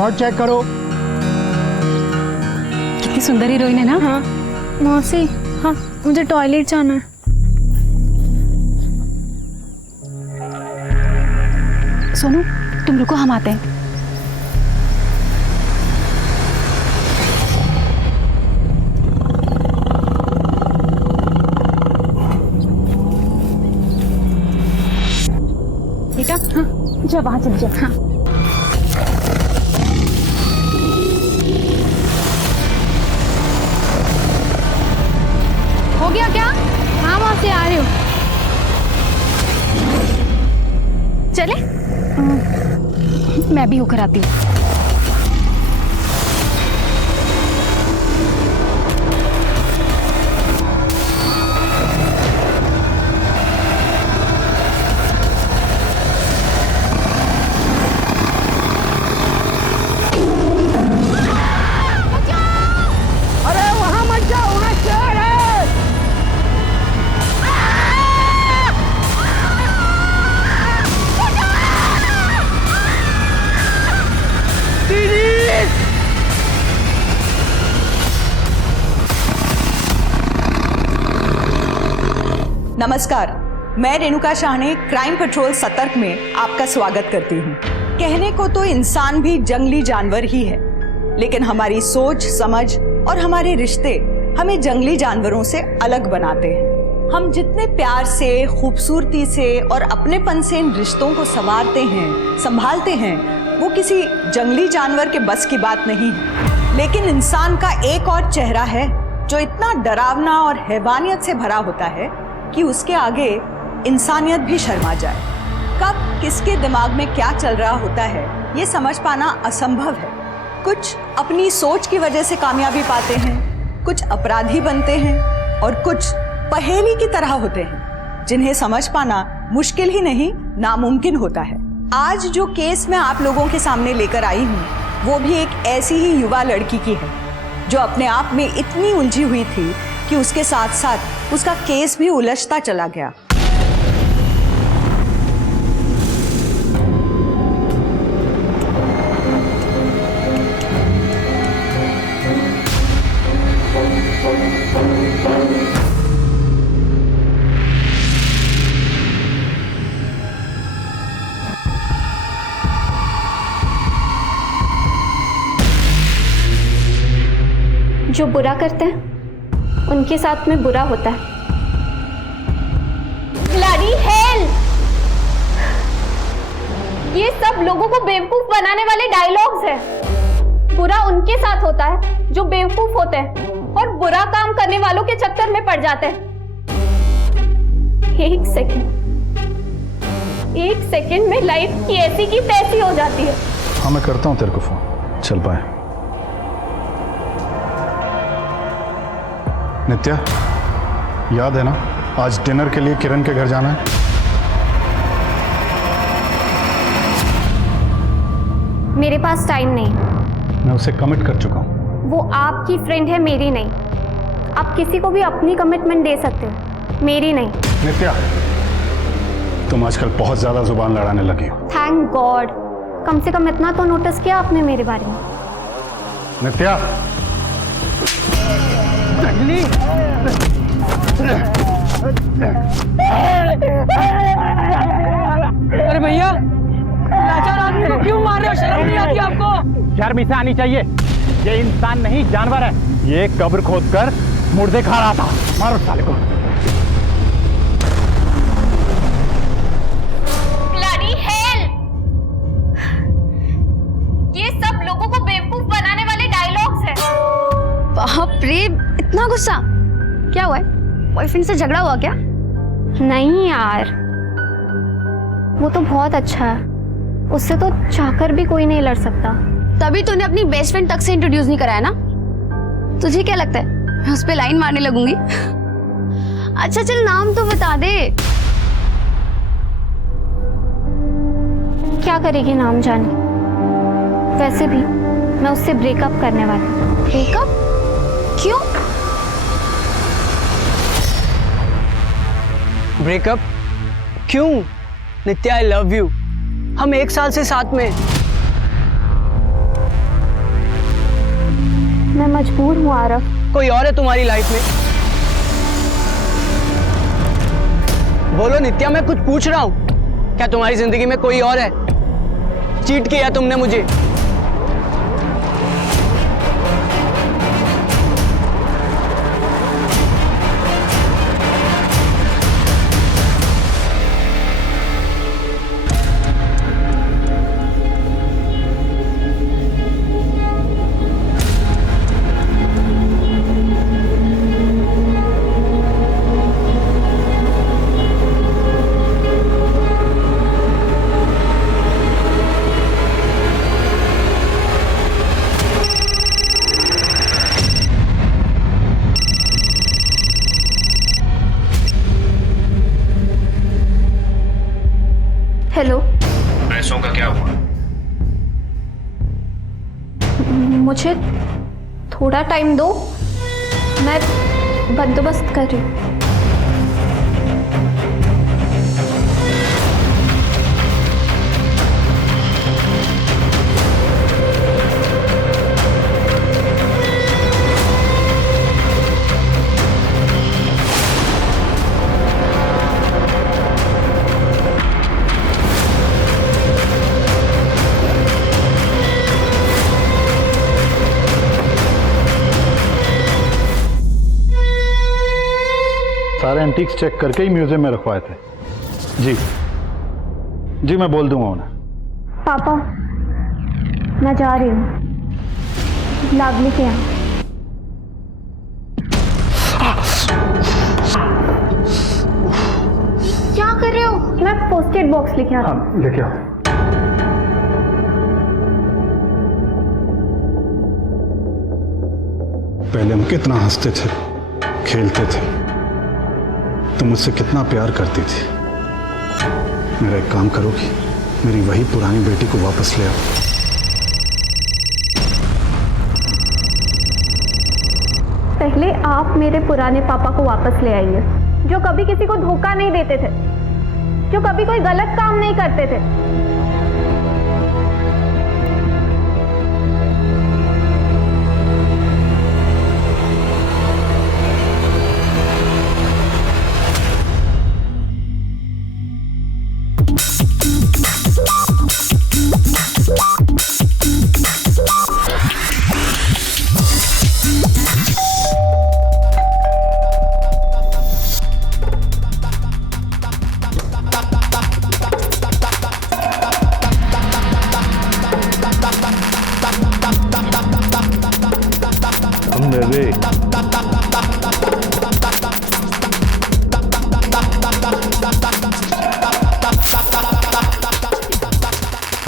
Shot check करो। कितनी सुंदर हीरोइन है ना। हाँ मौसी, हाँ मुझे टॉयलेट जाना है। सोनू तुम रुको, हम आते हैं। बेटा हाँ जा, वहां चल जा। हाँ हो गया क्या? हाँ मौसी आ रही हूँ। चले मैं भी होकर आती हूँ। अरे वहां मत जाओ, वहां शेर है। नमस्कार, मैं रेणुका शाहने क्राइम पेट्रोल सतर्क में आपका स्वागत करती हूँ। कहने को तो इंसान भी जंगली जानवर ही है, लेकिन हमारी सोच समझ और हमारे रिश्ते हमें जंगली जानवरों से अलग बनाते हैं। हम जितने प्यार से, खूबसूरती से और अपनेपन से इन रिश्तों को संवारते हैं, संभालते हैं, वो किसी जंगली जानवर के बस की बात नहीं है। लेकिन इंसान का एक और चेहरा है जो इतना डरावना और हैवानियत से भरा होता है कि उसके आगे इंसानियत भी शर्मा जाए। कब किसके दिमाग में क्या चल रहा होता है ये समझ पाना असंभव है। कुछ अपनी सोच की वजह से कामयाबी पाते हैं, कुछ अपराधी बनते हैं और कुछ पहेली की तरह होते हैं जिन्हें समझ पाना मुश्किल ही नहीं नामुमकिन होता है। आज जो केस मैं आप लोगों के सामने लेकर आई हूँ वो भी एक ऐसी ही युवा लड़की की है जो अपने आप में इतनी उलझी हुई थी कि उसके साथ साथ उसका केस भी उलझता चला गया। जो बुरा करते हैं उनके साथ में बुरा होता है। Bloody hell! ये सब लोगों को बेवकूफ बनाने वाले डायलॉग्स हैं। बुरा उनके साथ होता है जो बेवकूफ होते हैं और बुरा काम करने वालों के चक्कर में पड़ जाते हैं। एक सेकंड में लाइफ की ऐसी की तैसी हो जाती है। हाँ मैं करता हूँ तेरे को फोन, चल पाए। नित्या, याद है ना आज डिनर के लिए किरण के घर जाना है? मेरे पास टाइम नहीं। मैं उसे कमिट कर चुका हूँ। वो आपकी फ्रेंड है, मेरी नहीं। आप किसी को भी अपनी कमिटमेंट दे सकते हो, मेरी नहीं। नित्या, तुम आजकल बहुत ज्यादा जुबान लड़ाने लगी हो। थैंक गॉड, कम से कम इतना तो नोटिस किया आपने मेरे बारे में। नित्या, अरे भैया, लाचार आदमी को क्यों मार रहे हो? शर्म नहीं आती आपको? शर्म इसे आनी चाहिए। ये इंसान नहीं जानवर है। ये कब्र खोदकर मुर्दे खा रहा था। मारो साले को। Bloody hell! ये सब लोगों को बेवकूफ बनाने वाले डायलॉग्स हैं। बाप रे, इतना गुस्सा क्या हुआ है? बॉयफ्रेंड से झगड़ा हुआ क्या? नहीं यार, वो तो बहुत अच्छा है। उससे तो चाहकर भी कोई नहीं लड़ सकता। तभी तूने अपनी बेस्ट फ्रेंड तक से इंट्रोड्यूस नहीं कराया ना? तुझे क्या लगता है मैं उस पे लाइन मारने लगूंगी? अच्छा चल नाम तो बता दे। क्या करेगी नाम जाने। वैसे भी मैं उससे ब्रेकअप करने वाली हूँ। ब्रेकअप? क्यों? ब्रेकअप क्यों? नित्या, आई लव यू। हम 1 साल से साथ में। मैं मजबूर हूँ आरव। कोई और है तुम्हारी लाइफ में? बोलो नित्या, मैं कुछ पूछ रहा हूँ। क्या तुम्हारी जिंदगी में कोई और है? चीट किया तुमने मुझे। हेलो, पैसों का क्या हुआ? मुझे थोड़ा टाइम दो, मैं बंदोबस्त कर रही हूँ। सारे एंटीक्स चेक करके ही म्यूजियम में रखवाए थे। जी जी, मैं बोल दूंगा उन्हें। पापा, मैं जा रही हूँ लावली के यहाँ। क्या कर रहे हो? मैं पोस्टेड बॉक्स लेके आती हूँ। हाँ, लेके आओ। पहले हम कितना हंसते थे, खेलते थे, तुम मुझसे कितना प्यार करती थी। मेरा एक काम करोगी? मेरी वही पुरानी बेटी को वापस ले आओ। पहले आप मेरे पुराने पापा को वापस ले आइए, जो कभी किसी को धोखा नहीं देते थे, जो कभी कोई गलत काम नहीं करते थे।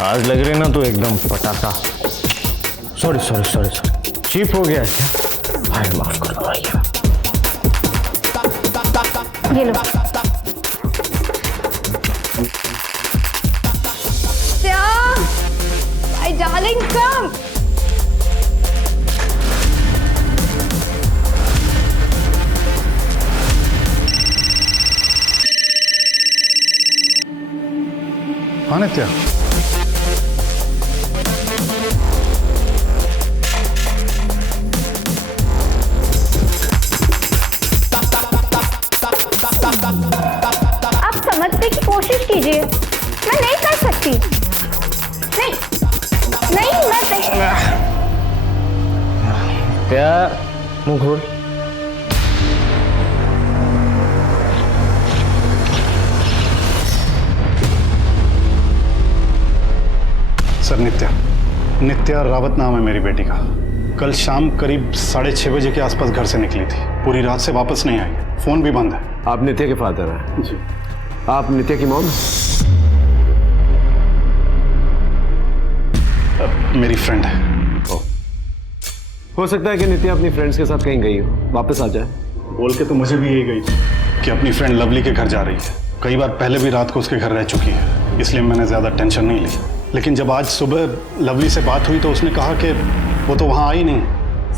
आज लग रही ना तो एकदम पटाखा। Sorry sorry sorry sorry, cheap हो गया क्या? भाई माफ कर दो भैया। ये लो। My darling, come. हाँ नित्या, आप समझने की कोशिश कीजिए। मैं नहीं कर सकती। नहीं नहीं, मैं नहीं। क्या मुंह खोल। सर नित्या रावत नाम है मेरी बेटी का। कल शाम करीब 6:30 बजे के आसपास घर से निकली थी, पूरी रात से वापस नहीं आई, फोन भी बंद है। आप नित्या के फादर हैं? जी। आप नित्या की मॉम? मेरी फ्रेंड है। हो सकता है कि नित्या अपनी फ्रेंड्स के साथ कहीं गई हो, वापस आ जाए। बोल के तो मुझे भी यही गई कि अपनी फ्रेंड लवली के घर जा रही है। कई बार पहले भी रात को उसके घर रह चुकी है, इसलिए मैंने ज़्यादा टेंशन नहीं ली। लेकिन जब आज सुबह लवली से बात हुई तो उसने कहा कि वो तो वहाँ आई नहीं।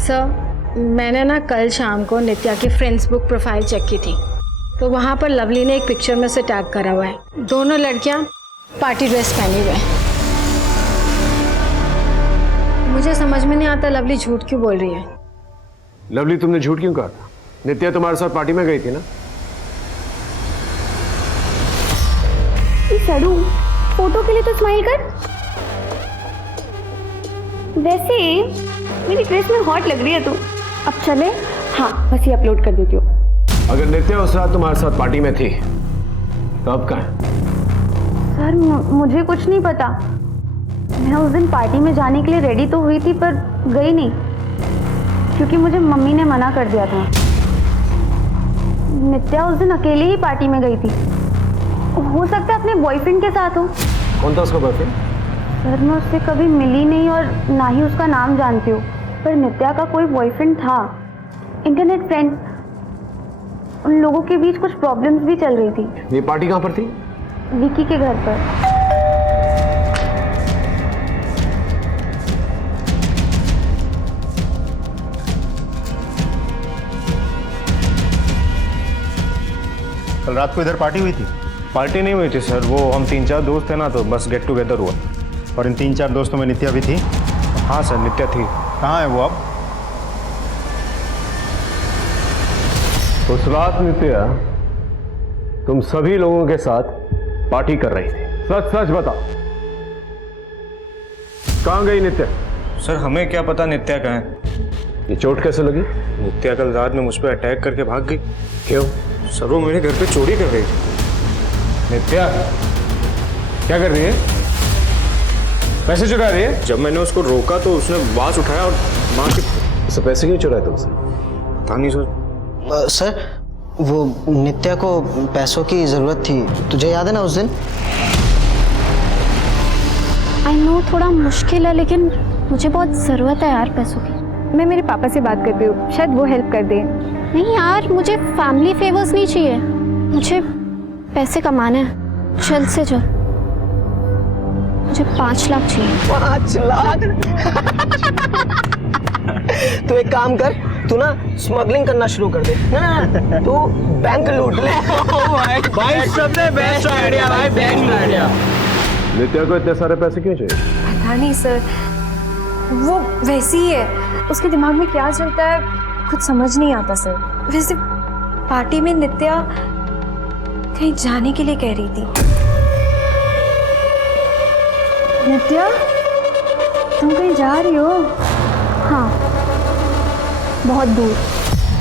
सर, मैंने ना कल शाम को नित्या की फ्रेंड्स बुक प्रोफाइल चेक की थी, तो वहाँ पर लवली ने एक पिक्चर में से टैग करा हुआ है। दोनों लड़कियाँ पार्टी ड्रेस पहनी हुई हैं। मुझे समझ में नहीं आता लवली झूठ क्यों बोल रही है। लवली, तुमने झूठ क्यों कहा था? नित्या तुम्हारे साथ पार्टी में गई थी ना? सड़ू, फोटो के लिए तो स्माइल कर। वैसे मेरी ड्रेस में हॉट लग रही है तू। अब चले? हाँ, बस ये अपलोड कर देती हूँ। अगर नित्या उस रात तुम्हारे साथ पार्टी में थी तो अब कहाँ है? सर मुझे कुछ नहीं पता। मैं उस दिन पार्टी में जाने के लिए रेडी तो हुई थी पर गई नहीं, क्योंकि मुझे मम्मी ने मना कर दिया था। नित्या उस दिन अकेले ही पार्टी में गई थी। हो सकता है अपने बॉयफ्रेंड के साथ हो। कौन था उसका बॉयफ्रेंड? सर मैं उससे कभी मिली नहीं और ना ही उसका नाम जानती हूँ, पर नित्या का कोई बॉयफ्रेंड था, इंटरनेट फ्रेंड। उन लोगों के बीच कुछ प्रॉब्लम्स भी चल रही थी। ये पार्टी कहाँ पर थी? विकी के घर पर। कल रात को इधर पार्टी हुई थी? पार्टी नहीं हुई थी सर, वो हम 3-4 दोस्त थे ना, तो बस गेट टुगेदर हुआ। और इन 3-4 दोस्तों में नित्या भी थी? हाँ सर, नित्या थी। कहाँ है वो अब? उस रात नित्या तुम सभी लोगों के साथ पार्टी कर रही थी, सच सच बताओ, कहाँ गई नित्या? सर हमें क्या पता नित्या कहाँ है। ये चोट कैसे लगी? नित्या कल रात में मुझ पर अटैक करके भाग गई। क्यों? सर वो मेरे घर पे चोरी कर रही थी। नित्या क्या कर रही है? पैसे चुरा रही है? जब मैंने उसको रोका तो उसने बांस उठाया और मार के। उससे पैसे क्यों चुराए तुमसे? पता नहीं सर। सर वो नित्या को पैसों की जरूरत थी, तुझे याद है ना उस दिन? आई नो थोड़ा मुश्किल है, लेकिन मुझे बहुत ज़रूरत है यार पैसों की। मैं मेरे पापा से बात करती हूँ, शायद वो हेल्प कर दे। नहीं यार, मुझे फैमिली फेवर्स नहीं चाहिए, मुझे पैसे कमाने हैं, जल्द से जल्द। मुझे 5 लाख चाहिए। 5 लाख? तो एक काम कर, तू ना स्मगलिंग करना शुरू कर दे ना, तू बैंक लूट ले। भाई सबसे बेस्ट आइडिया भाई, बेस्ट आइडिया। नित्या को इतने सारे पैसे क्यों चाहिए? पता नहीं सर, वो वैसी ही है, उसके दिमाग में क्या चलता है कुछ समझ नहीं आता सर। वैसे पार्टी में नित्या कहीं जाने के लिए कह रही थी। नित्या तुम कहीं जा रही हो? हाँ, बहुत दूर।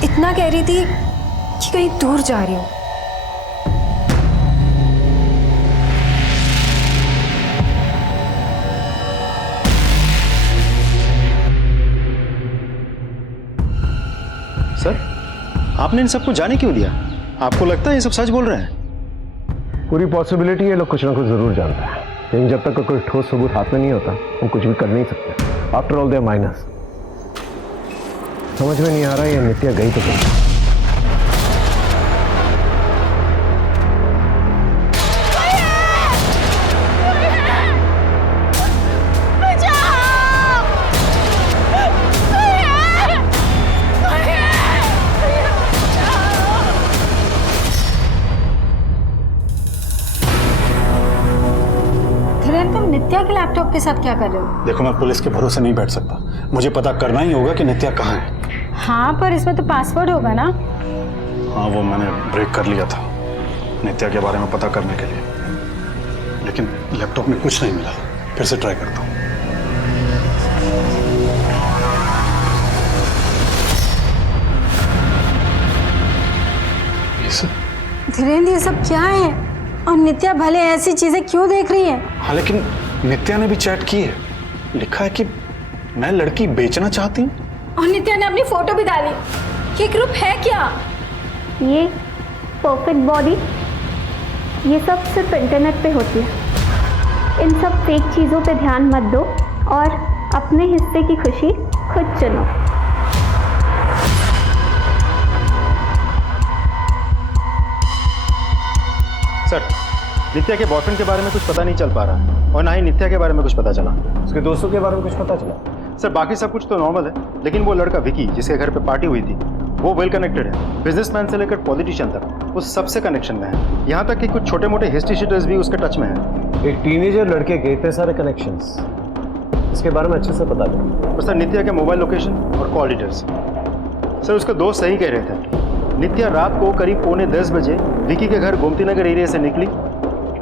इतना कह रही थी कि कहीं दूर जा रही हो। सर आपने इन सबको जाने क्यों दिया? आपको लगता है ये सब सच बोल रहे हैं? पूरी पॉसिबिलिटी ये लोग कुछ ना कुछ जरूर जानता है, लेकिन जब तक कोई ठोस सबूत हाथ में नहीं होता वो कुछ भी कर नहीं सकते। After all they are minus. समझ में नहीं आ रहा ये नित्या गई तो कहीं। तुम नित्या के लैपटॉप के साथ क्या कर रहे हो? देखो मैं पुलिस के भरोसे नहीं बैठ सकता, मुझे पता करना ही होगा कि नित्या कहाँ है। हाँ, पर इसमें तो पासवर्ड होगा ना? हाँ वो मैंने ब्रेक कर लिया था नित्या के बारे में पता करने के लिए, लेकिन लैपटॉप में कुछ नहीं मिला। फिर से ट्राई करता हूँ। धीरेन्द्र ये सब क्या है? और नित्या भले ऐसी चीजें क्यों देख रही है? हाँ लेकिन नित्या ने भी चैट की है, लिखा है कि मैं लड़की बेचना चाहती हूँ। और नित्या ने अपनी फोटो भी डाली। ये ग्रुप है क्या? ये परफेक्ट बॉडी, ये सब सिर्फ इंटरनेट पे होती है। इन सब फेक चीज़ों पे ध्यान मत दो और अपने हिस्से की खुशी खुद चुनो। सर नित्या के बॉयफ्रेंड के बारे में कुछ पता नहीं चल पा रहा और ना ही नित्या के बारे में कुछ पता चला। उसके दोस्तों के बारे में कुछ पता चला? सर बाकी सब कुछ तो नॉर्मल है, लेकिन वो लड़का विकी जिसके घर पे पार्टी हुई थी वो वेल कनेक्टेड है, बिजनेसमैन से लेकर पॉलिटिशियन तक वो सबसे कनेक्शन में है। यहाँ तक कि कुछ छोटे मोटे हिस्ट्री शीटर्स भी उसके टच में है। एक टीनेजर लड़के के इतने सारे कनेक्शंस, इसके बारे में अच्छे से पता करें। और सर नित्या के मोबाइल लोकेशन और कॉल डिटेल्स सर उसका दोस्त सही कह रहे थे। नित्या रात को करीब 9:45 बजे विकी के घर गोमती नगर एरिया से निकली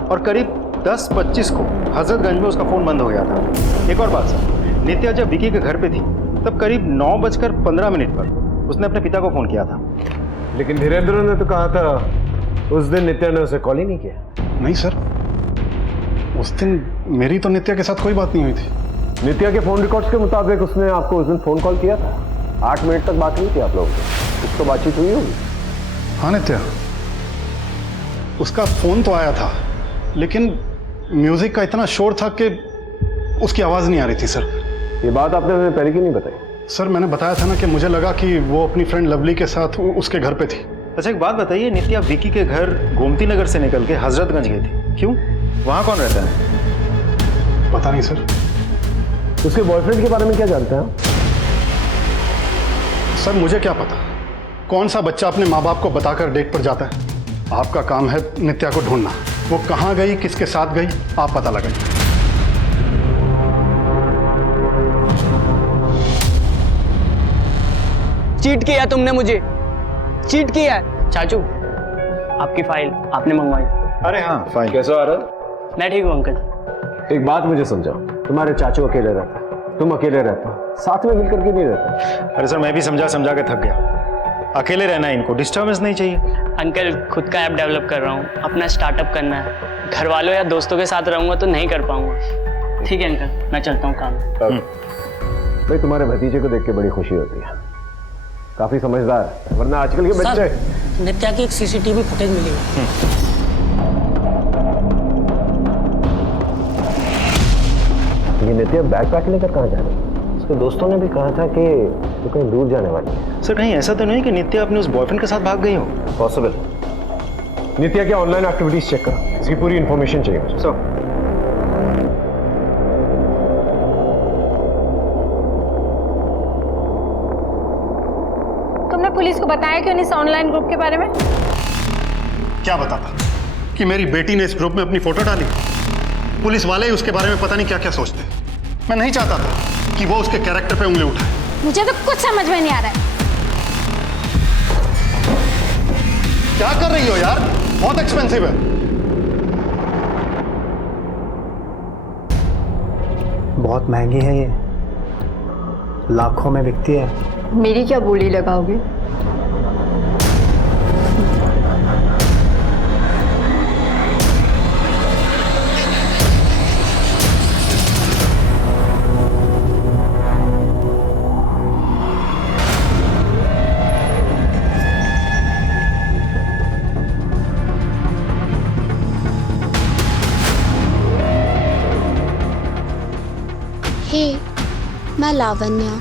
और करीब 10:25 को हजरतगंज में उसका फ़ोन बंद हो गया था। एक और बात सर, नित्या जब विकी के घर पे थी तब करीब 9:15 पर उसने अपने पिता को फ़ोन किया था। लेकिन धीरेन्द्र ने तो कहा था उस दिन नित्या ने उसे कॉल ही नहीं किया। नहीं सर, उस दिन मेरी तो नित्या के साथ कोई बात नहीं हुई थी। नित्या के फोन रिकॉर्ड्स के मुताबिक उसने आपको उस दिन फोन कॉल किया था। 8 मिनट तक बात हुई थी आप लोगों की, कुछ तो बातचीत हुई होगी। हाँ नित्या, उसका फोन तो आया था लेकिन म्यूजिक का इतना शोर था कि उसकी आवाज नहीं आ रही थी सर। ये बात आपने हमें पहले क्यों नहीं बताई? सर मैंने बताया था ना कि मुझे लगा कि वो अपनी फ्रेंड लवली के साथ उसके घर पे थी। अच्छा एक बात बताइए, नित्या विकी के घर गोमती नगर से निकल के हजरतगंज गई थी, क्यों? वहाँ कौन रहता है? पता नहीं सर। उसके बॉयफ्रेंड के बारे में क्या जानते हैं आप? सर मुझे क्या पता, कौन सा बच्चा अपने माँ बाप को बताकर डेट पर जाता है। आपका काम है नित्या को ढूंढना, वो कहाँ गई, किसके साथ गई, आप पता लगाइए। चीट किया तुमने मुझे, चीट किया है। चाचू आपकी फाइल आपने मंगवाई। अरे हाँ फाइल। कैसा आ रहा? मैं ठीक हूँ अंकल। एक बात मुझे समझाओ, तुम्हारे चाचू अकेले रहते, तुम अकेले रहते, साथ में मिलकर के नहीं रहते। अरे सर मैं भी समझा समझा के थक गया। अकेले रहना है, इनको डिस्टर्बेंस नहीं चाहिए। अंकल खुद का ऐप डेवलप कर रहा हूँ, अपना स्टार्टअप करना है। घर वालों या दोस्तों के साथ रहूँगा तो नहीं कर पाऊँगा। ठीक है अंकल, मैं चलता हूँ काम। भाई तुम्हारे भतीजे को देख के बड़ी खुशी होती है, काफी समझदार है, वरना आजकल के बच्चे। नित्या की एक सीसीटीवी फुटेज मिली है। ये नित्या बैग पैक लेकर कहाँ जा रही है? उसके दोस्तों ने भी कहा था कि वो कहीं दूर जाने वाली है। सर कहीं ऐसा तो नहीं कि नित्या अपने उस बॉयफ्रेंड के साथ भाग गई हो? पॉसिबल। नित्या के ऑनलाइन एक्टिविटीज चेक करो, इसकी पूरी इंफॉर्मेशन चाहिए मुझे। सर तुमने पुलिस को बताया क्यों इस ऑनलाइन ग्रुप के बारे में? क्या बताता कि मेरी बेटी ने इस ग्रुप में अपनी फोटो डाली? पुलिस वाले ही उसके बारे में पता नहीं क्या क्या सोचते हैं। मैं नहीं चाहता था कि वो उसके कैरेक्टर पे उंगली उठाए। मुझे तो कुछ समझ में नहीं आ रहा है। क्या कर रही हो यार, बहुत एक्सपेंसिव है। बहुत महंगी है ये, लाखों में बिकती है। मेरी क्या बोली लगाओगे? हे, मैं लावण्या,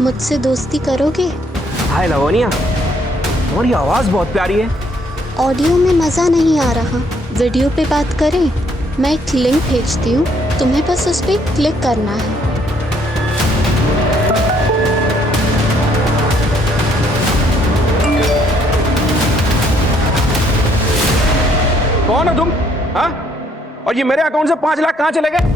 मुझसे दोस्ती करोगे? हाय लवनिया, तुम्हारी आवाज बहुत प्यारी है। ऑडियो में मज़ा नहीं आ रहा, वीडियो पे बात करें? मैं एक लिंक भेजती हूँ, तुम्हें बस उस पर क्लिक करना है। कौन हो तुम? हाँ? और ये मेरे अकाउंट से 5 लाख कहाँ चले गए?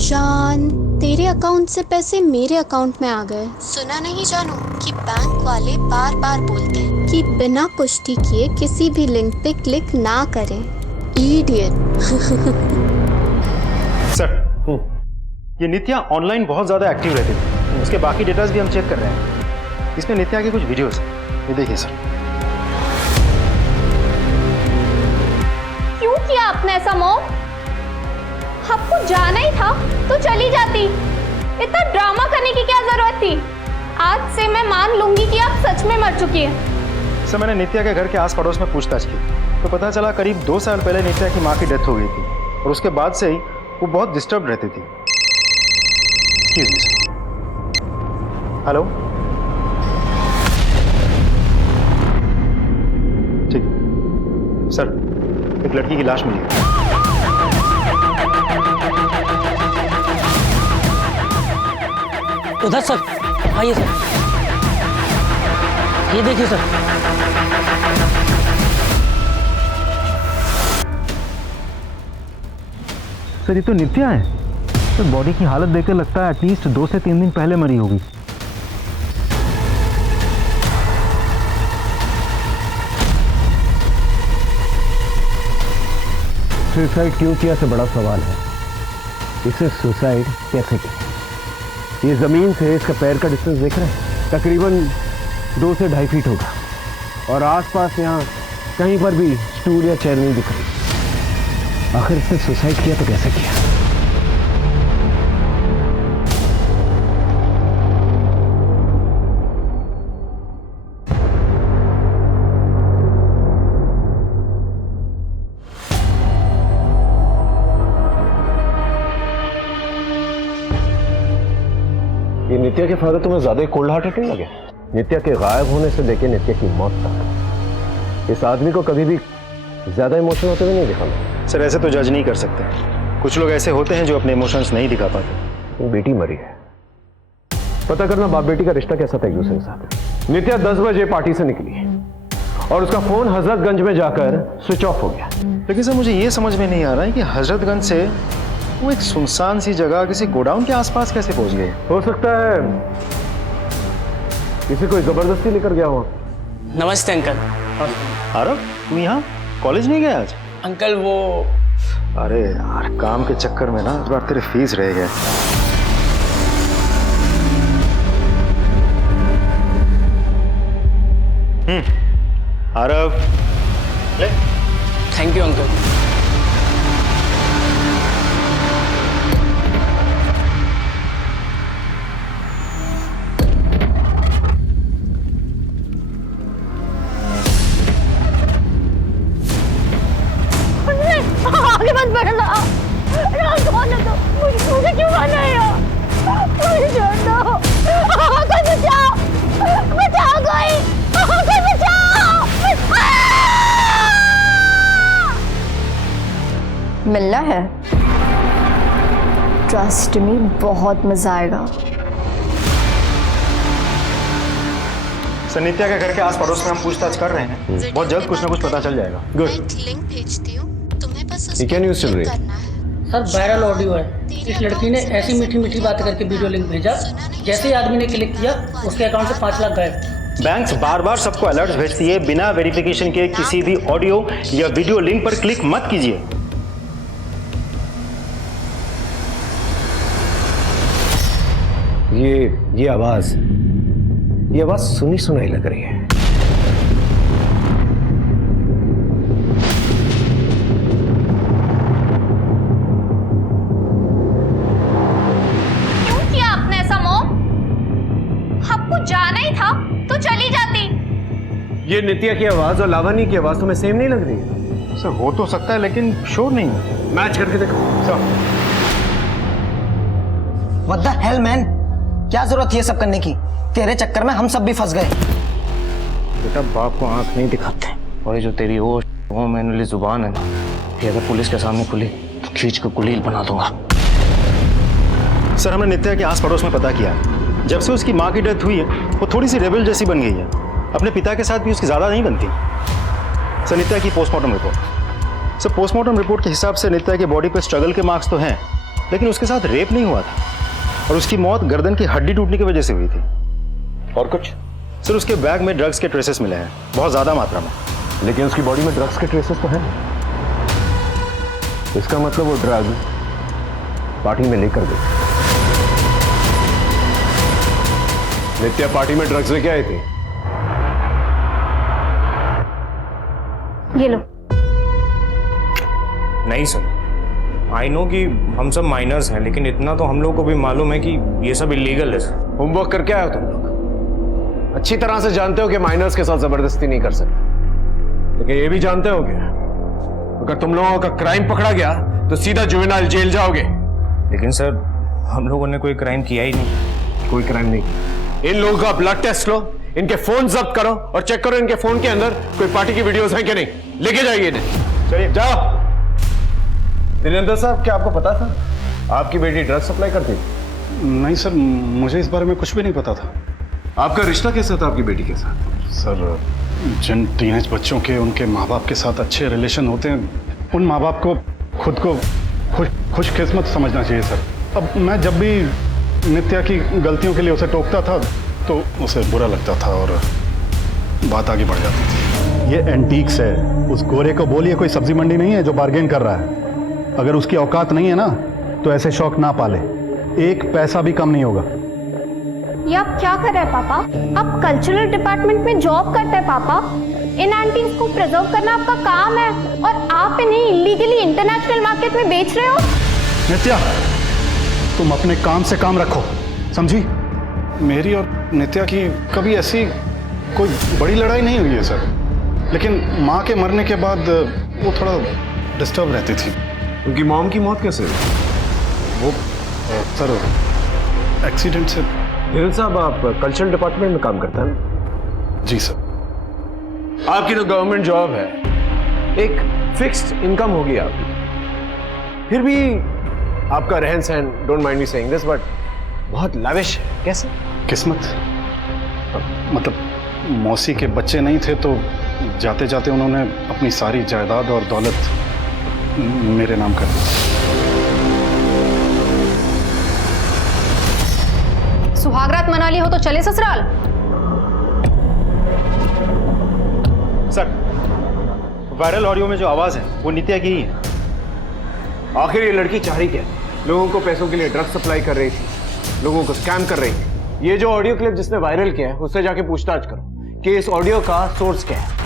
जान, तेरे अकाउंट से पैसे मेरे अकाउंट में आ गए। सुना नहीं जानू कि बैंक वाले बार बार बोलते हैं कि बिना पुष्टि किए किसी भी लिंक पे क्लिक ना करें। इडियट। सर ये नित्या ऑनलाइन बहुत ज्यादा एक्टिव रहती थी, उसके बाकी डेटास भी हम चेक कर रहे हैं। इसमें नित्या की कुछ वीडियोस हैं, ये देखिए सर। क्यों किया आपने ऐसा मॉम? आपको जाना ही था तो चली जाती, इतना ड्रामा करने की क्या जरूरत थी? आज से मैं मान लूंगी कि आप सच में मर चुकी हैं। सर मैंने नित्या के घर के आस पड़ोस में पूछताछ की तो पता चला करीब 2 साल पहले नित्या की माँ की डेथ हो गई थी और उसके बाद से ही वो बहुत डिस्टर्ब रहती थी। Excuse me sir. हेलो, ठीक है सर, एक लड़की की लाश मिली है। उधर सर, आइए सर, ये देखिए सर। सर ये तो नित्या है। तो बॉडी की हालत देखकर लगता है एटलीस्ट 2 से 3 दिन पहले मरी होगी। सुसाइड क्यों किया से बड़ा सवाल है, इसे सुसाइड कैसे किया। ये जमीन से इसका पैर का डिस्टेंस देख रहे हैं, तकरीबन 2 से 2.5 फीट होगा, और आसपास यहाँ कहीं पर भी स्टूल या चेयर नहीं दिख रही। आखिर इसने सुसाइड किया तो कैसे किया। ये नित्या के फादर तुम्हें ज्यादा कोल्ड हार्टेड नहीं लगे? नित्या के गायब होने से लेके नित्या की मौत तक इस आदमी को कभी भी ज्यादा इमोशनल होते हुए नहीं दिखा मैं। सर ऐसे तो जज नहीं कर सकते, कुछ लोग ऐसे होते हैं जो अपने इमोशंस नहीं दिखा पाते। बेटी मरी है, पता करना बाप बेटी का रिश्ता कैसा था एक दूसरे के साथ। नित्या 10 बजे पार्टी से निकली और उसका फोन हजरतगंज में जाकर स्विच ऑफ हो गया। लेकिन सर मुझे ये समझ में नहीं आ रहा है कि हजरतगंज से वो एक सुनसान सी जगह किसी गोडाउन के आसपास कैसे पहुंच गए। हो सकता है किसी कोई जबरदस्ती लेकर गया हो। नमस्ते अंकल। आरव तू यहाँ कॉलेज नहीं गया आज? अंकल वो अरे यार काम के चक्कर में ना इस बार तेरे फीस रह गए। आरव ले। Thank you uncle. आगे मत बढ़ना, मुझे क्यों मारना है यार? मुझे छोड़ दो, कोई बचाओ, बचाओ कोई बचाओ। मिलना है? ट्रस्ट मी, बहुत मजा आएगा। सर नित्या के घर के आस पड़ोस में हम पूछताछ कर रहे हैं, बहुत जल्द कुछ ना कुछ पता चल जाएगा। गुड। लिंक भेजती हूँ, तुम्हें बस ये क्या न्यूज़ चल रही है? सर वायरल ऑडियो है, इस लड़की ने ऐसी मीठी मीठी बात करके वीडियो लिंक भेजा, जैसे ही आदमी ने क्लिक किया उसके अकाउंट से 5 लाख गायब। बैंक्स बार बार सबको अलर्ट भेजती है, बिना वेरिफिकेशन के किसी भी ऑडियो या वीडियो लिंक पर क्लिक मत कीजिए। ये आवाज सुनी सुनाई लग रही है। क्यों किया आपने ऐसा मॉम? आपको जाना ही था तो चली जाती। ये नित्या की आवाज और लावनी की आवाज तुम्हें सेम नहीं लग रही है? सर हो तो सकता है लेकिन श्योर नहीं है। मैच करके देखो। Sir What the hell man? क्या जरूरत ये सब करने की? तेरे चक्कर में हम सब भी फंस गए। बेटा बाप को आंख नहीं दिखाते, और ये जो तेरी वो मैनुअली जुबान है ना, ये अगर पुलिस के सामने खुली तो खींच कर गुलील बना दूंगा। सर हमने नित्या के आस पड़ोस में पता किया है, जब से उसकी माँ की डेथ हुई है वो थोड़ी सी रेबल जैसी बन गई है। अपने पिता के साथ भी उसकी ज़्यादा नहीं बनती। सर नित्या की postmortem report. Sir postmortem report के हिसाब से नित्या की बॉडी पर स्ट्रगल के मार्क्स तो हैं, लेकिन उसके साथ रेप नहीं हुआ था, और उसकी मौत गर्दन की हड्डी टूटने की वजह से हुई थी। और कुछ? सर उसके बैग में ड्रग्स के ट्रेसेस मिले हैं, बहुत ज़्यादा मात्रा में। लेकिन उसकी बॉडी में ड्रग्स के ट्रेसेस तो हैं। इसका मतलब वो ड्रग पार्टी में लेकर गई। नित्या पार्टी में ड्रग्स लेके आई थी। ये लो। नहीं सर, आई नो कि हम सब माइनर्स हैं, लेकिन इतना तो हम लोग को भी मालूम है कि ये सब इलीगल है। होमवर्क करके आए हो तुम लोग? अच्छी तरह से जानते हो कि माइनर्स के साथ जबरदस्ती नहीं कर सकते, लेकिन ये भी जानते हो कि अगर तुम लोगों का क्राइम पकड़ा गया तो सीधा जुवेनाइल जेल जाओगे। लेकिन सर हम लोगों ने कोई क्राइम किया ही नहीं। कोई क्राइम नहीं। इन लोगों का ब्लड टेस्ट लो, इनके फोन जब्त करो और चेक करो इनके फोन के अंदर कोई पार्टी की वीडियोस हैं कि नहीं। लेके जाइए इन्हें। चलिए जाओ। दिनेंद्र साहब, क्या आपको पता था आपकी बेटी ड्रग सप्लाई करती? नहीं सर, मुझे इस बारे में कुछ भी नहीं पता था। आपका रिश्ता कैसा था आपकी बेटी के साथ? सर जिन टीनेज बच्चों के उनके माँ बाप के साथ अच्छे रिलेशन होते हैं, उन माँ बाप को खुद को खुशकिस्मत समझना चाहिए सर। अब मैं जब भी नित्या की गलतियों के लिए उसे टोकता था तो उसे बुरा लगता था और बात आगे बढ़ जाती थी। ये एंटीक्स है, उस गोरे को बोलिए कोई सब्जी मंडी नहीं है जो बार्गेन कर रहा है। अगर उसकी औकात नहीं है ना तो ऐसे शौक ना पाले, एक पैसा भी कम नहीं होगा। ये आप क्या कर रहे हैं पापा? आप कल्चरल डिपार्टमेंट में जॉब करते हैं पापा। इन एंटीज को प्रिजर्व करना आपका काम है और आप इन्हें इलीगली इंटरनेशनल मार्केट में बेच रहे हो। नित्या, तुम अपने काम से काम रखो, समझी? मेरी और नित्या की कभी ऐसी कोई बड़ी लड़ाई नहीं हुई है सर, लेकिन माँ के मरने के बाद वो थोड़ा डिस्टर्ब रहती थी। उनकी मॉम की मौत कैसे हुई? वो सर एक्सीडेंट से। हिरल साहब, आप कल्चरल डिपार्टमेंट में काम करते हैं? जी सर। आपकी तो गवर्नमेंट जॉब है, एक फिक्स्ड इनकम होगी आपकी, फिर भी आपका रहन सहन, don't mind me saying this, but बहुत लाविश है। कैसे? किस्मत, मतलब मौसी के बच्चे नहीं थे तो जाते जाते उन्होंने अपनी सारी जायदाद और दौलत मेरे नाम कर दी। सुहागरात मना ली हो तो चले ससुराल। सर, वायरल ऑडियो में जो आवाज है वो नित्या की ही है। आखिर ये लड़की चाह रही क्या? लोगों को पैसों के लिए ड्रग्स सप्लाई कर रही थी, लोगों को स्कैम कर रही थी। ये जो ऑडियो क्लिप जिसने वायरल किया है उससे जाके पूछताछ करो कि इस ऑडियो का सोर्स क्या है।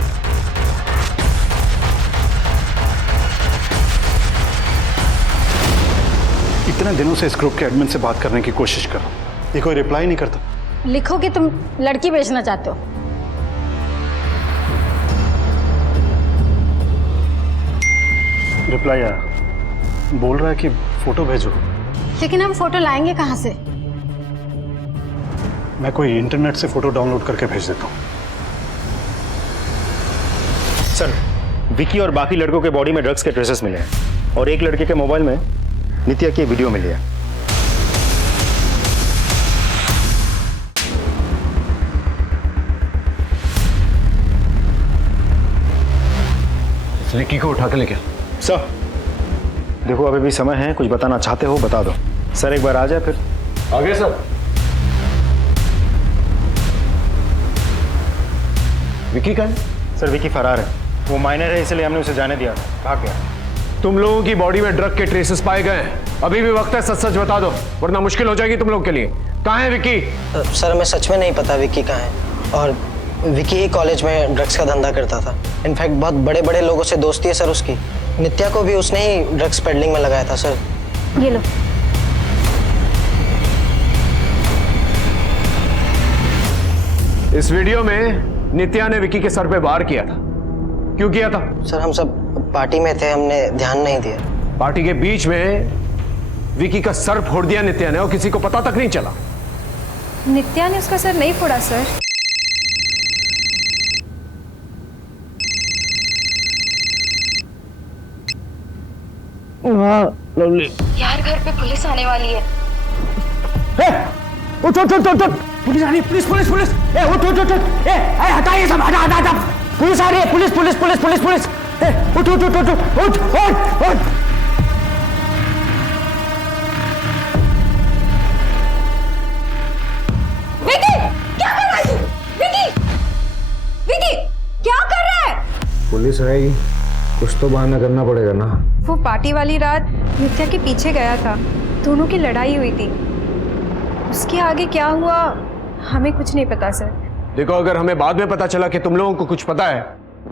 इतने दिनों से इस ग्रुप के एडमिन से बात करने की कोशिश कर रहा हूं, ये कोई रिप्लाई नहीं करता। लिखो कि तुम लड़की बेचना चाहते हो। रिप्लाई आया, बोल रहा है कि फोटो भेजो। लेकिन हम फोटो लाएंगे कहाँ से? मैं कोई इंटरनेट से फोटो डाउनलोड करके भेज देता हूँ। सर, विकी और बाकी लड़कों के बॉडी में ड्रग्स के ट्रेसेस मिले हैं और एक लड़के के मोबाइल में नित्या की वीडियो मिली है। विकी को उठा के लेके। सर, देखो अभी भी समय है, कुछ बताना चाहते हो बता दो। सर एक बार आ जाए फिर। आगे सर। विकी कहाँ है? सर विकी फरार है, वो माइनर है इसलिए हमने उसे जाने दिया। कहा क्या? तुम लोगों की बॉडी में ड्रग के ट्रेसेस पाए गए हैं, अभी भी वक्त है, सच सच बता दो वरना मुश्किल हो जाएगी तुम लोग के लिए। कहाँ है विकी? सर हमें सच में नहीं पता विकी कहाँ है, और विकी ही कॉलेज में ड्रग्स का धंधा करता था। इनफैक्ट बहुत बड़े बड़े लोगों से दोस्ती है सर उसकी। नित्या को भी उसने ही ड्रग्स पेडलिंग में लगाया था सर। ये लो। इस वीडियो में नित्या ने विकी के सर पे वार किया था। क्यों किया था? सर हम सब पार्टी में थे, हमने ध्यान नहीं दिया। पार्टी के बीच में विकी का सर फोड़ दिया नित्या ने और किसी को पता तक नहीं चला। नित्या ने उसका सर नहीं फोड़ा सर। यार घर पे पुलिस आने वाली है। उठ उठ उठ उठ, पुलिस आ रही है, पुलिस पुलिस पुलिस। ए उठ उठ उठ, ए हटा ये सब, हटा हटा हटा, पुलिस आ रही है, police police police police police. ए उठ उठ उठ उठ उठ उठ उठ। विकी क्या कर रहा है तू? विकी विकी क्या कर रहा है? पुलिस आएगी, कुछ तो बहाना करना पड़ेगा ना। वो पार्टी वाली रात नित्या के पीछे गया था, दोनों की लड़ाई हुई थी। उसके आगे क्या हुआ हमें कुछ नहीं पता सर। देखो अगर हमें बाद में पता चला कि तुम लोगों को कुछ पता है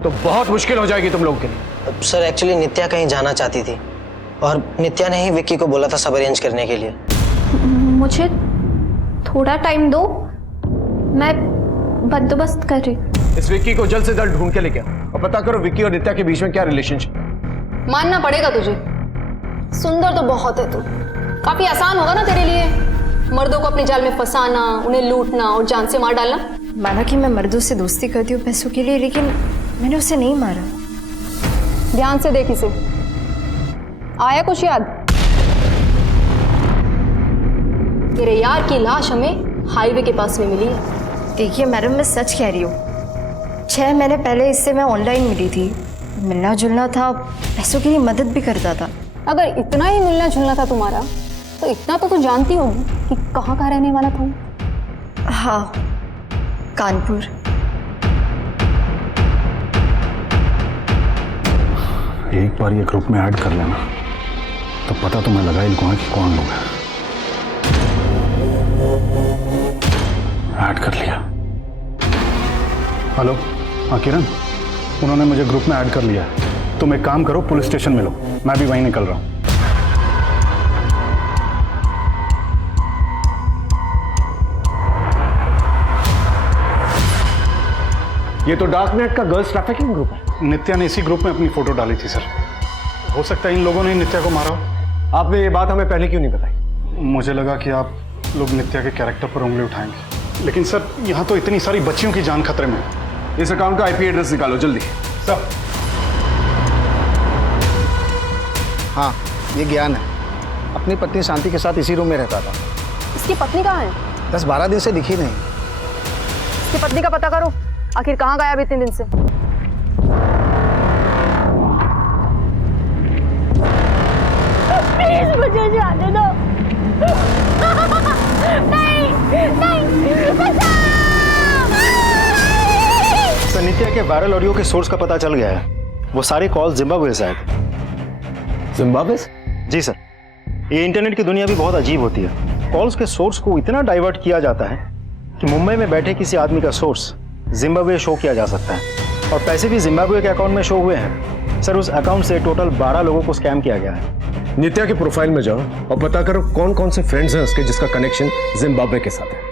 तो बहुत मुश्किल हो जाएगी तुम लोगों के लिए। सर एक्चुअली नित्या कहीं जाना चाहती थी और नित्या ने ही विक्की को बोला था सब अरेंज करने के लिए। मुझे थोड़ा टाइम दो, मैं बंदोबस्त कर रही हूँ। इस विक्की को जल्द से जल्द ढूंढ के लेके आओ और पता करो विक्की और नित्या के बीच में क्या रिलेशनशिप। मानना पड़ेगा तुझे, सुंदर तो बहुत है तू, काफी आसान होगा ना तेरे लिए मर्दों को अपने जाल में फंसाना, उन्हें लूटना और जान से मार डालना। माना कि मैं मर्दों से दोस्ती करती हूँ पैसों के लिए, लेकिन मैंने उसे नहीं मारा। ध्यान से देख इसे, आया कुछ याद? तेरे यार की लाश हमें हाईवे के पास में मिली है। देखिए मैडम, मैं सच कह रही हूँ। 6 महीने पहले इससे मैं ऑनलाइन मिली थी, मिलना जुलना था, पैसों के लिए मदद भी करता था। अगर इतना ही मिलना जुलना था तुम्हारा तो इतना तो तू जानती होगी कि कहाँ का रहने वाला था। हाँ, कानपुर। एक बार ये ग्रुप में ऐड कर लेना, तो पता तो मैं लगा ही लूंगा कि कौन लोग हैं। ऐड कर लिया। हेलो, हाँ किरण, उन्होंने मुझे ग्रुप में ऐड कर लिया है। तुम एक काम करो, पुलिस स्टेशन मिलो, मैं भी वहीं निकल रहा हूँ। ये तो डार्क नेट का गर्ल्स ट्रैफिकिंग ग्रुप है। नित्या ने इसी ग्रुप में अपनी फोटो डाली थी सर। हो सकता है इन लोगों ने नित्या को मारा हो। आपने ये बात हमें पहले क्यों नहीं बताई? मुझे लगा कि आप लोग नित्या के कैरेक्टर पर उंगली उठाएंगे, लेकिन सर यहाँ तो इतनी सारी बच्चियों की जान खतरे में है। इस अकाउंट का आईपी एड्रेस निकालो जल्दी। सर। हाँ, ये ज्ञान है। अपनी पत्नी शांति के साथ इसी रूम में रहता था। इसकी पत्नी कहाँ है? 10-12 दिन से दिखी नहीं। इसकी पत्नी का पता करो, आखिर कहाँ गायब इतने दिन से। प्लीज मुझे जाने दो। नहीं, नहीं, बचाओ। सर, नित्या के वायरल ऑडियो के सोर्स का पता चल गया है। वो सारे कॉल जिम्बाब्वे से आए थे। जिम्बाब्वे? जी सर। ये इंटरनेट की दुनिया भी बहुत अजीब होती है। कॉल्स के सोर्स को इतना डाइवर्ट किया जाता है कि मुंबई में बैठे किसी आदमी का सोर्स जिम्बाब्वे शो किया जा सकता है, और पैसे भी जिम्बाब्वे के अकाउंट में शो हुए हैं। सर, उस अकाउंट से टोटल 12 लोगों को स्कैम किया गया है। नित्या के प्रोफाइल में जाओ और पता करो कौन कौन से फ्रेंड्स हैं उसके जिसका कनेक्शन जिम्बाब्वे के साथ है।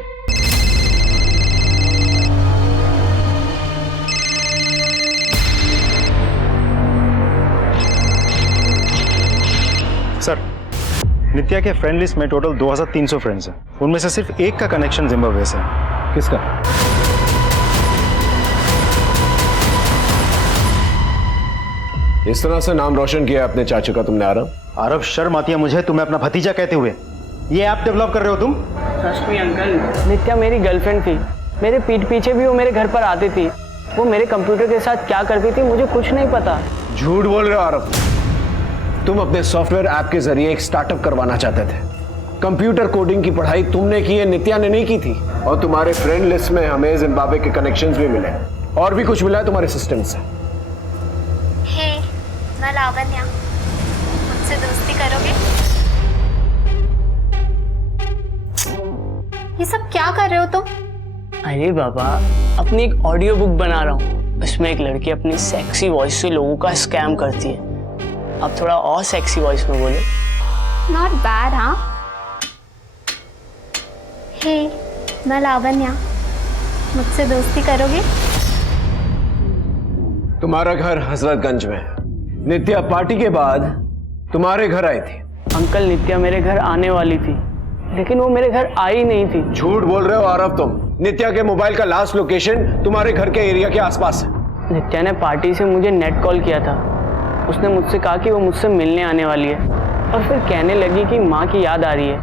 सर, नित्या के फ्रेंड लिस्ट में टोटल 2300 फ्रेंड्स हैं। उनमें से सिर्फ एक का कनेक्शन जिम्बाब्वे से है। किसका? इस तरह से नाम रोशन किया अपने चाचू का तुमने। आरव, आरव, शर्म आती है मुझे तुम्हें अपना भतीजा कहते हुए। ये ऐप डेवलप कर रहे हो तुम? ट्रस्ट मी अंकल, नित्या मेरी गर्लफ्रेंड थी। मेरे पीठ पीछे भी वो मेरे घर पर आती थी। वो मेरे कंप्यूटर के साथ क्या करती थी मुझे कुछ नहीं पता। झूठ बोल रहे हो आरव। तुम अपने सॉफ्टवेयर ऐप के जरिए एक स्टार्टअप करवाना चाहते थे। कंप्यूटर कोडिंग की पढ़ाई तुमने की है, नित्या ने नहीं की थी। और तुम्हारे फ्रेंड लिस्ट में हमें जिम्बाब्वे के कनेक्शंस भी मिले, और भी कुछ मिला है तुम्हारे सिस्टम से। हे, मैं लावण्या, मुझसे दोस्ती करोगे? ये सब क्या कर रहे हो तुम? अरे बाबा, अपनी एक ऑडियो बुक बना रहा हूँ। उसमें एक लड़की अपनी सेक्सी वॉइस से लोगों का स्कैम करती है। अब थोड़ा और सेक्सी वॉइस में बोले। नॉट बैड, हाँ। हे, मैं लावण्या, मुझसे दोस्ती करोगे? तुम्हारा घर हजरतगंज में है। नित्या पार्टी के बाद तुम्हारे घर आई थी। अंकल, नित्या मेरे घर आने वाली थी, लेकिन वो मेरे घर आई नहीं थी। झूठ बोल रहे हो आरव तुम। नित्या के मोबाइल का लास्ट लोकेशन तुम्हारे घर के एरिया के आसपास है। नित्या ने पार्टी से मुझे नेट कॉल किया था। उसने मुझसे कहा कि वो मुझसे मिलने आने वाली है, और फिर कहने लगी कि माँ की याद आ रही है,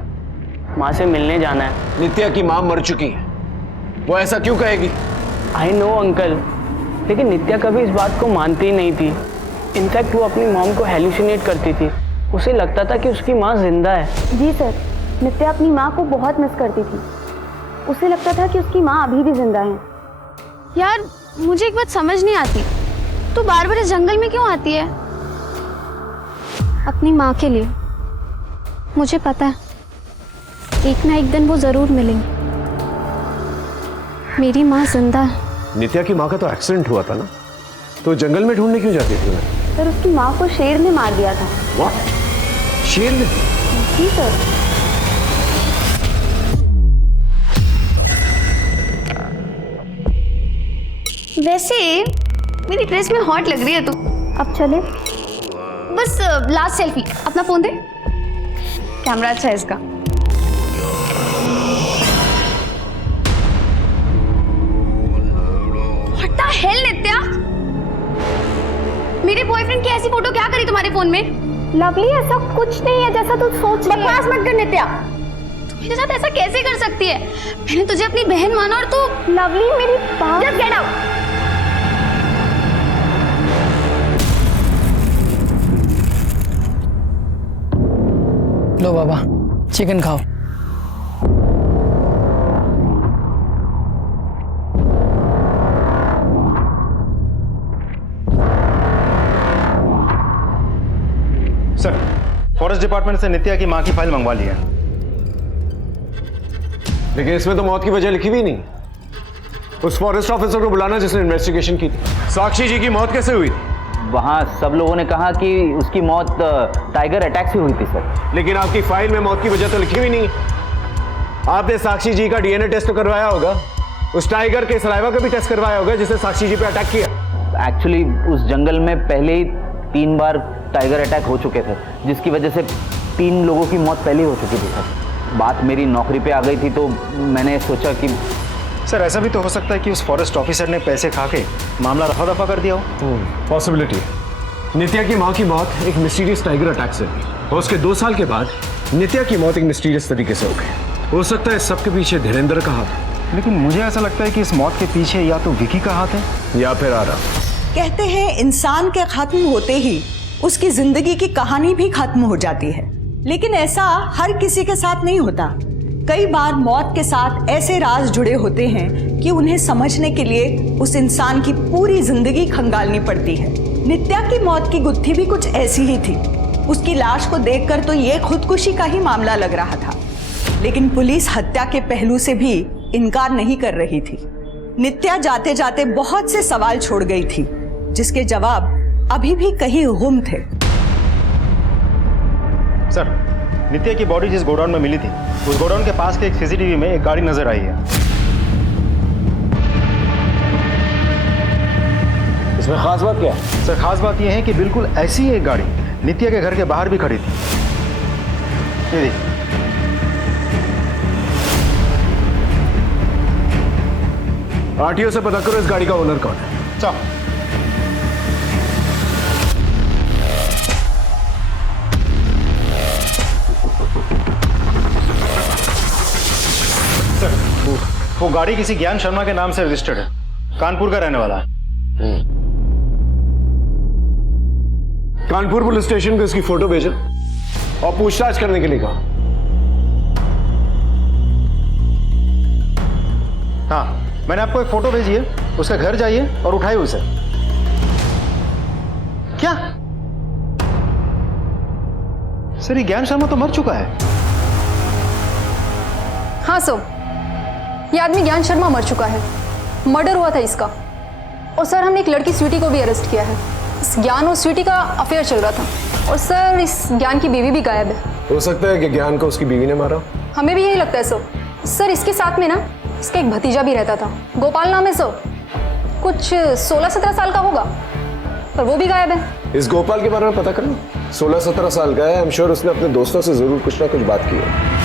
माँ से मिलने जाना है। नित्या की माँ मर चुकी है, वो ऐसा क्यों कहेगी? आई नो अंकल, लेकिन नित्या कभी इस बात को मानती ही नहीं थी। इनफैक्ट वो अपनी मॉम को हेलुसिनेट करती थी। उसे लगता था कि उसकी माँ जिंदा है। जी सर, नित्या अपनी माँ को बहुत मिस करती थी। उसे लगता था कि उसकी माँ अभी भी जिंदा है। यार, मुझे एक बात समझ नहीं आती, तू बार बार इस जंगल में क्यों आती है? अपनी माँ के लिए। मुझे पता है एक ना एक दिन वो जरूर मिलेंगी। मेरी माँ जिंदा है। नित्या की माँ का तो एक्सीडेंट हुआ था ना, तो जंगल में ढूंढने क्यों जाती थी? सर, उसकी माँ को शेर ने मार दिया था। व्हाट? शेर ने? जी सर। वैसे मेरी ड्रेस में हॉट लग रही है तू। अब चले? बस लास्ट सेल्फी। अपना फोन दे, कैमरा अच्छा है इसका। What the hell, नित्या? मेरे बॉयफ्रेंड की ऐसी फोटो क्या करी तुम्हारे फोन में? लवली, ऐसा कुछ नहीं है जैसा तू सोच रही है। बकवास मत कर नित्या। तू मेरे साथ ऐसा कैसे कर सकती है? मैंने तुझे अपनी बहन माना और तू। लवली, मेरी बात। Just get out. लो बाबा, चिकन खाओ। सर, फॉरेस्ट डिपार्टमेंट से नित्या की माँ की फाइल मंगवा ली है। लेकिन इसमें तो मौत की वजह लिखी हुई नहीं। उस फॉरेस्ट ऑफिसर को बुलाना जिसने इन्वेस्टिगेशन की थी। साक्षी जी की मौत कैसे हुई? वहाँ सब लोगों ने कहा कि उसकी मौत टाइगर अटैक से हुई थी सर। लेकिन आपकी फाइल में मौत की वजह तो लिखी हुई नहीं। आपने साक्षी जी का डीएनए टेस्ट तो करवाया होगा, उस टाइगर के सलाइवा का भी टेस्ट करवाया होगा जिसने साक्षी जी पे अटैक किया। एक्चुअली उस जंगल में पहले ही 3 बार टाइगर अटैक हो चुके थे, जिसकी वजह से 3 लोगों की मौत पहले हो चुकी थी सर। बात मेरी नौकरी पे आ गई थी तो मैंने सोचा कि सर ऐसा भी तो हो सकता है कि उस फॉरेस्ट ऑफिसर ने पैसे खा के मामला रफा दफा कर दिया हो। पॉसिबिलिटी है। नित्या की माँ की मौत एक मिस्टीरियस टाइगर अटैक से हुई और उसके 2 साल के बाद नित्या की मौत एक मिस्टीरियस तरीके से हो गई। हो सकता है सबके पीछे धीरेन्द्र का हाथ है। लेकिन मुझे ऐसा लगता है कि इस मौत के पीछे या तो विकी का हाथ है या फिर आरा। कहते हैं इंसान के खत्म होते ही उसकी जिंदगी की कहानी भी खत्म हो जाती है, लेकिन ऐसा हर किसी के साथ नहीं होता। कई बार मौत के साथ ऐसे राज जुड़े होते हैं कि उन्हें समझने के लिए उस इंसान की पूरी जिंदगी खंगालनी पड़ती है। नित्या की मौत की गुत्थी भी कुछ ऐसी ही थी। उसकी लाश को देखकर तो ये खुदकुशी का ही मामला लग रहा था, लेकिन पुलिस हत्या के पहलू से भी इनकार नहीं कर रही थी। नित्या जाते जाते बहुत से सवाल छोड़ गई थी, जिसके जवाब अभी भी कहीं गुम थे। सर, नित्या की बॉडी जिस गोडाउन में मिली थी, उस गोडाउन के पास के एक सीसीटीवी में एक गाड़ी नजर आई है। इसमें खास बात क्या है? सर खास बात यह है कि बिल्कुल ऐसी एक गाड़ी नित्या के घर के बाहर भी खड़ी थी। ये देखिए। आरटीओ से पता करो इस गाड़ी का ओनर कौन है। चलो। सर, वो गाड़ी किसी ज्ञान शर्मा के नाम से रजिस्टर्ड है, कानपुर का रहने वाला है। कानपुर पुलिस स्टेशन को इसकी फोटो भेजो और पूछताछ करने के लिए कहा। हाँ, मैंने आपको एक फोटो भेजी है, उसके घर जाइए और उठाइए उसे। क्या सर, ये ज्ञान शर्मा तो मर चुका है। हाँ सर, ये आदमी ज्ञान शर्मा मर चुका है। मर्डर हुआ था इसका। और सर हमने एक लड़की स्वीटी को भी अरेस्ट किया है। इस ज्ञान और स्वीटी का अफेयर चल रहा था। और सर इस ज्ञान की बीवी भी गायब है। हो सकता है कि ज्ञान को उसकी बीवी ने मारा। हमें भी यही लगता है सर। सर इसके साथ में ना इसका एक भतीजा भी रहता था, गोपाल नाम है सर। कुछ 16-17 साल का होगा, पर वो भी गायब है। इस गोपाल के बारे में पता करना। 16-17 साल का है। आई एम श्योर उसने अपने दोस्तों से जरूर कुछ ना कुछ बात की है।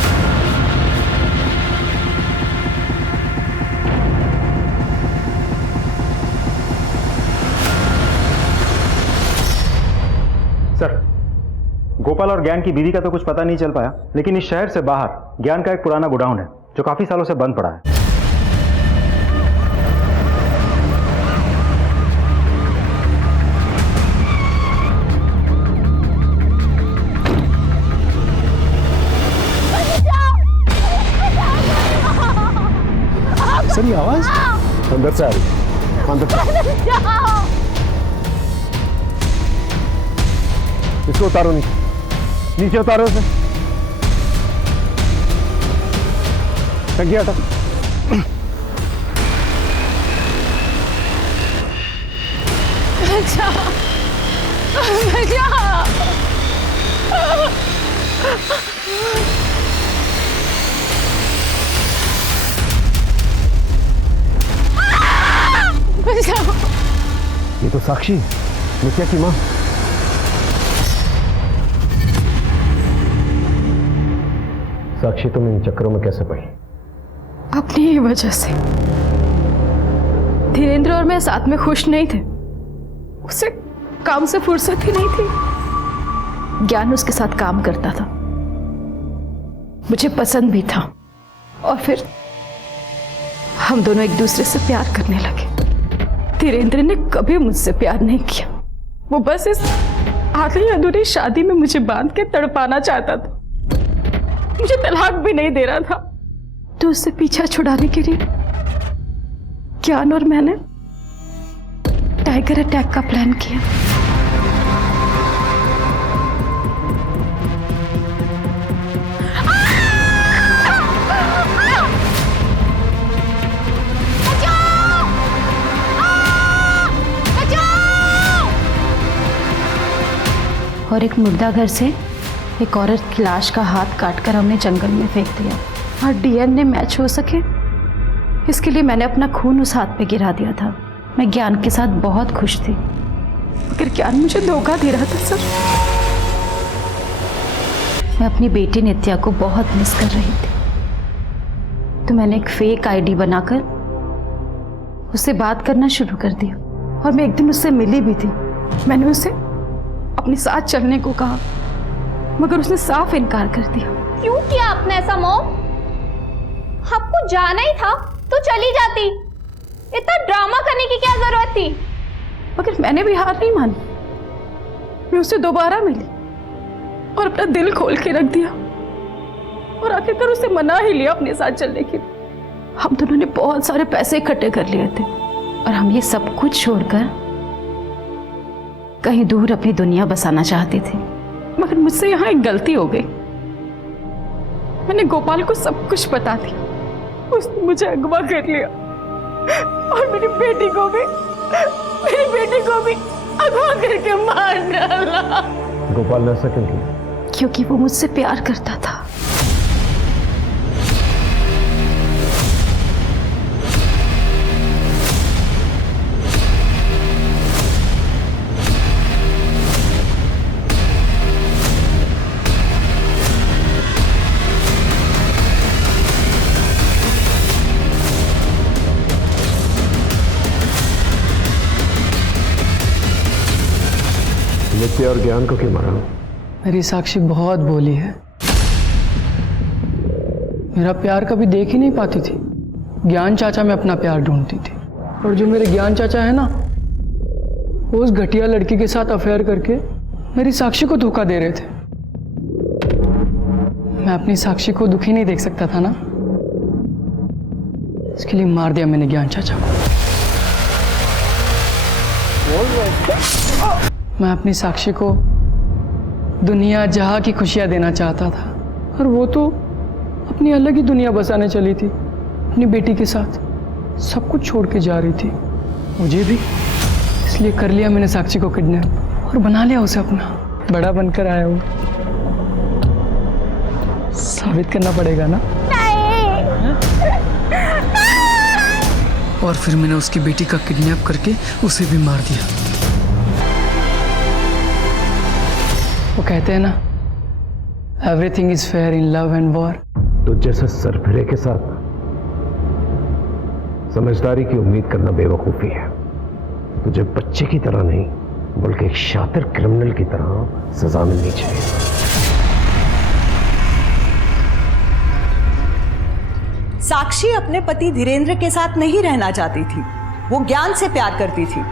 सर, गोपाल और ज्ञान की बीवी का तो कुछ पता नहीं चल पाया, लेकिन इस शहर से बाहर ज्ञान का एक पुराना गोडाउन है जो काफी सालों से बंद पड़ा है। सर ये आवाज अंदर से आ रही है। अंदर इसको उतारो, नीचे उतारो उसे। टंकी हटा। ये तो साक्षी, नित्या की माँ। साक्षी तुम इन चक्करों में कैसे पड़ी? अपनी ही वजह से। धीरेन्द्र और मैं साथ में खुश नहीं थे। उसे काम से फुर्सत ही नहीं थी। ज्ञान उसके साथ काम करता था, मुझे पसंद भी था, और फिर हम दोनों एक दूसरे से प्यार करने लगे। धीरेन्द्र ने कभी मुझसे प्यार नहीं किया। वो बस इस आधी अधूरी शादी में मुझे बांध के तड़पाना चाहता था। मुझे तलाक भी नहीं दे रहा था। तो उससे पीछा छुड़ाने के लिए ज्ञान और मैंने टाइगर अटैक का प्लान किया। और एक मुर्दा घर से एक औरत की लाश का हाथ काटकर हमने जंगल में फेंक दिया और डीएनए मैच हो सके इसके लिए मैंने अपना खून उस हाथ पे गिरा दिया था। मैं ज्ञान के साथ बहुत खुश थी, मगर ज्ञान मुझे धोखा दे रहा था सर। मैं अपनी बेटी नित्या को बहुत मिस कर रही थी, तो मैंने एक फेक आईडी बनाकर उससे बात करना शुरू कर दिया और मैं एक दिन उससे मिली भी थी। मैंने उसे अपने साथ चलने को कहा, मगर उसने साफ इनकार कर दिया। क्यों किया आपने ऐसा मॉम? आपको जाना ही था तो चली जाती, इतना ड्रामा करने की क्या जरूरत थी? मगर मैंने भी हार नहीं मानी। मैं उससे दोबारा मिली और अपना दिल खोल के रख दिया और आखिरकार उसे मना ही लिया अपने साथ चलने के लिए। हम दोनों ने बहुत सारे पैसे इकट्ठे कर लिए थे और हम ये सब कुछ छोड़कर कहीं दूर अपनी दुनिया बसाना चाहते थे। मगर मुझसे यहाँ एक गलती हो गई। मैंने गोपाल को सब कुछ बता दिया, उसने मुझे अगवा कर लिया और मेरी बेटी को भी अगवा करके मार डाला। गोपाल ने ऐसा क्यों किया? क्योंकि वो मुझसे प्यार करता था। नित्या और ज्ञान को क्यों मारा? मेरी साक्षी बहुत भोली है, मेरा प्यार कभी देख ही नहीं पाती थी। ज्ञान चाचा में अपना प्यार ढूंढती थी और जो मेरे ज्ञान चाचा है ना, वो उस घटिया लड़की के साथ अफेयर करके मेरी साक्षी को धोखा दे रहे थे। मैं अपनी साक्षी को दुखी नहीं देख सकता था ना, इसके लिए मार दिया मैंने ज्ञान चाचा को। मैं अपनी साक्षी को दुनिया जहाँ की खुशियाँ देना चाहता था और वो तो अपनी अलग ही दुनिया बसाने चली थी अपनी बेटी के साथ। सब कुछ छोड़ के जा रही थी, मुझे भी। इसलिए कर लिया मैंने साक्षी को किडनैप और बना लिया उसे अपना। बड़ा बनकर आया हूँ, साबित करना पड़ेगा ना। और फिर मैंने उसकी बेटी का किडनैप करके उसे भी मार दिया। वो कहते हैं ना, everything is fair in love and war. तो जैसे सरफिरे के साथ समझदारी की उम्मीद करना बेवकूफी है। तुझे बच्चे की तरह नहीं, बल्कि एक शातिर क्रिमिनल की तरह सजा मिलनी चाहिए। साक्षी अपने पति धीरेन्द्र के साथ नहीं रहना चाहती थी, वो ज्ञान से प्यार करती थी।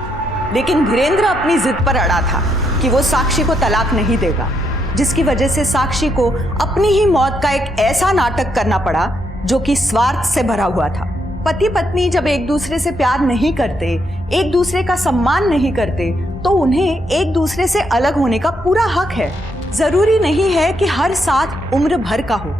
लेकिन धीरेन्द्र अपनी जिद पर अड़ा था कि वो साक्षी को तलाक नहीं देगा, जिसकी वजह से साक्षी को अपनी ही मौत का एक ऐसा नाटक करना पड़ा जो कि स्वार्थ से भरा हुआ था। पति पत्नी जब एक दूसरे से प्यार नहीं करते, एक दूसरे का सम्मान नहीं करते, तो उन्हें एक दूसरे से अलग होने का पूरा हक है। जरूरी नहीं है कि हर साथ उम्र भर का हो,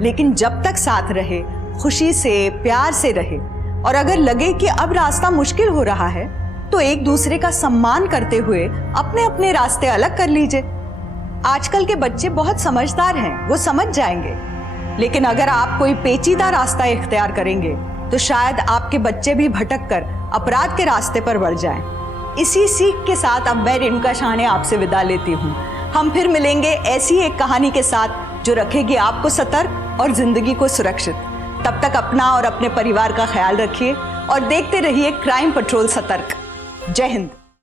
लेकिन जब तक साथ रहे, खुशी से प्यार से रहे। और अगर लगे कि अब रास्ता मुश्किल हो रहा है, तो एक दूसरे का सम्मान करते हुए अपने अपने रास्ते अलग कर लीजिए। आजकल के बच्चे बहुत समझदार हैं, वो समझ जाएंगे। लेकिन अगर आप कोई पेचीदा रास्ता इख्तियार करेंगे, तो शायद आपके बच्चे भी भटक कर अपराध के रास्ते पर बढ़ जाएं। इसी सीख के साथ अब मैं रेणुका शाहने आपसे विदा लेती हूँ। हम फिर मिलेंगे ऐसी एक कहानी के साथ जो रखेगी आपको सतर्क और जिंदगी को सुरक्षित। तब तक अपना और अपने परिवार का ख्याल रखिए और देखते रहिए क्राइम पेट्रोल सतर्क। जय हिंद।